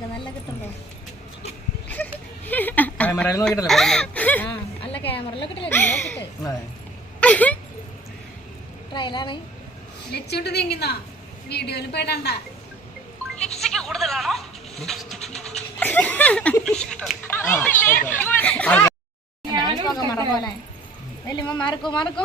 ക്യാമറയിൽ നോക്കിട്ടല്ലേ ആ ഓക്കേ ആ ഞാൻ പോകാൻ മറന്നോളേ വലിയമ്മ മാർക്കോ മാർക്കോ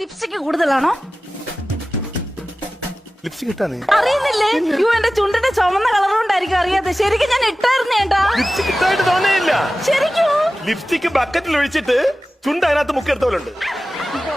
ലിപ്സ്റ്റിക് കൂടുതലാണോ അറിയുന്നില്ലേ യു എന്റെ ചുണ്ടിന്റെ ചുമന്ന കളറുകൊണ്ടായിരിക്കും അറിയാതെ ശരിക്കും ഞാൻ ഇട്ടായിരുന്നേട്ടാ ശരിക്കും ലിപ്സ്റ്റിക് ബക്കറ്റിൽ ഒഴിച്ചിട്ട് ചുണ്ട് അതിനകത്ത് മുക്കിയെടുത്തോലുണ്ട്